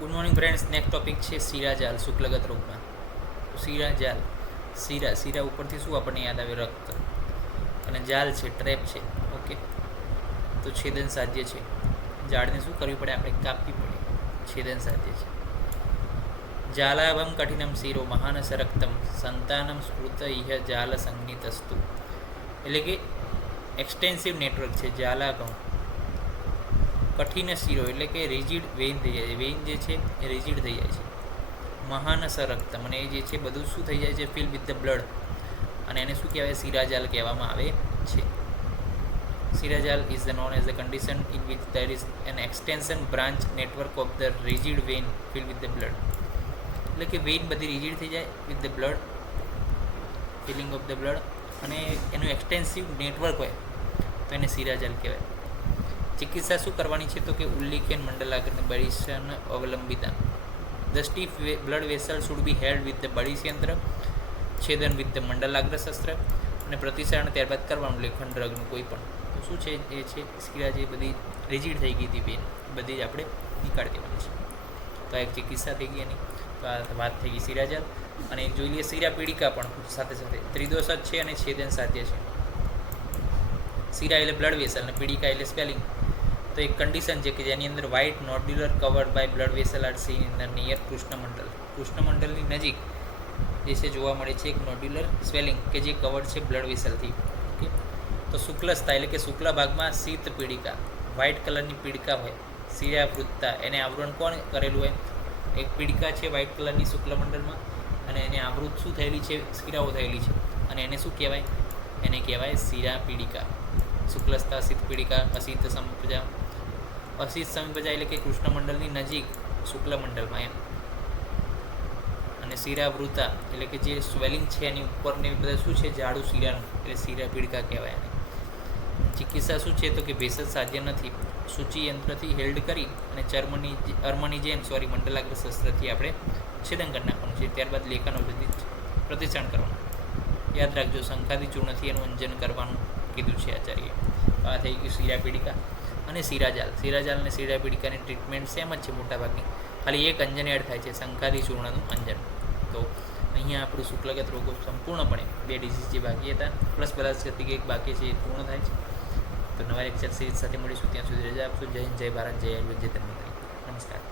Good morning friends. Next topic છે શિરાજાલ શુક્લગત રોગમાં. શિરાજાલ, શીરા ઉપરથી શું આપણને યાદ આવે? રક્ત. અને જાલ છે, ટ્રેપ છે. ઓકે, તો છેદન સાધ્ય છે. ઝાડને શું કરવી પડે? આપણે કાપવી પડે. છેદન સાધ્ય છે. જાલાભમ કઠિનમ શિરો મહાનસ રક્તમ સંતાનમ સ્મૃત ઇહ જાલ સંગીતસ્તુ. એટલે કે એક્સટેન્સિવ નેટવર્ક છે જાલાભમ. કઠિન શિરો એટલે કે રિજિડ વેઇન થઈ જાય છે. વેઇન જે છે એ રિજિડ થઈ જાય છે. મહાનસ રક્તમ, અને એ જે છે બધું શું થઈ જાય છે? Fill with the blood. અને એને શું કહેવાય? શિરાજાલ કહેવામાં આવે છે. Sirajala is known as a condition in which there is an extension branch network of the rigid vein filled with the blood. એટલે કે વેઇન બધી રિજિડ થઈ જાય with the blood, filling of the blood, અને એનું એક્સટેન્સિવ નેટવર્ક હોય તો એને શિરાજાલ કહેવાય. ચિકિત્સા શું કરવાની છે? તો કે ઉલ્લિખન મંડલાગ્ર બળિશન અવલંબિતા. The stiff blood vessel should be held with the બળિષ્યંત્ર, છેદન વિથ ધ મંડલાગ્ર શસ્ત્ર, અને પ્રતિસારણ ત્યારબાદ કરવાનું લેખન ડ્રગનું કોઈ પણ. તો શું છે એ છે શિરા જે બધી રિજિડ થઈ ગઈ હતી બેન, બધી જ આપણે નીકાળી દેવાની છે. તો આ એક ચિકિત્સા થઈ ગઈ એની. તો આ વાત થઈ ગઈ શિરાજાલ. અને જોઈ લઈએ શિરા પીડિકા પણ સાથે સાથે ત્રિદોષ જ છે અને છેદન સાધ્ય છે. શિરા એટલે બ્લડ વેસલ અને પીડિકા એટલે સ્પેલિંગ. તો એક કન્ડિશન છે કે જેની અંદર white nodular covered by blood vessel are seen in the near Krishnamandal. કૃષ્ણમંડલની નજીક જે છે જોવા મળે છે એક નોડ્યુલર સ્વેલિંગ કે જે કવર્ડ છે બ્લડ વેસલથી. ઓકે, તો શુક્લસ્થા એટલે કે શુક્લ ભાગમાં શીત પીડિકા, વ્હાઇટ કલરની પીડિકા હોય. શિરાવૃત્તા, એને આવરણ કોણ કરેલું હોય? એક પીડિકા છે વ્હાઇટ કલરની શુક્લમંડળમાં, અને એને આવૃત શું થયેલી છે? શિરાઓ થયેલી છે. અને એને શું કહેવાય? એને કહેવાય શિરા પીડિકા. શુક્લસ્થા શીત પીડિકા અશીત સંપજા. અશીત સંપજા એટલે કે કૃષ્ણમંડળની નજીક શુક્લમંડળમાં એમ. અને શિરાવૃતા એટલે કે જે સ્વેલિંગ છે એની ઉપરની બધા શું છે? જાડું શિરાનું, એટલે શિરા પીડિકા કહેવાય એને. ચિકિત્સા શું છે? તો કે ભેષજ સાધ્ય નથી. સૂચિ યંત્રથી હેલ્ડ કરી અને ચર્મની જેમ મંડલાગ્ર શસ્ત્રથી આપણે છેદન કરી નાખવાનું છે. ત્યારબાદ લેખન ઔષધિ પ્રતિસરણ કરવાનું. યાદ રાખજો, શંખાદી ચૂર્ણથી એનું અંજન કરવાનું કીધું છે આચાર્ય. આ થઈ ગયું શિરા પીડિકા અને શિરાજાલ. શિરાજાલ અને શિરા પીડિકાની ટ્રીટમેન્ટ સેમ જ છે મોટાભાગની, ખાલી એક અંજન એડ થાય છે, શંખાદી ચૂર્ણનું અંજન. તો અહીંયા આપણું શુક્લગત રોગો સંપૂર્ણપણે 2 ડિઝીઝ જે બાકી હતા પ્લસ બલાસ્કતી એક બાકી છે એ પૂર્ણ થાય છે. તો નવા લેક્ચર સિરીઝ સાથે મળીશું. ત્યાં સુધી રજા આપશો. જય હિન્દ, જય ભારત, જય આયુર્વેદ, જય ધન્વંતરી. નમસ્કાર.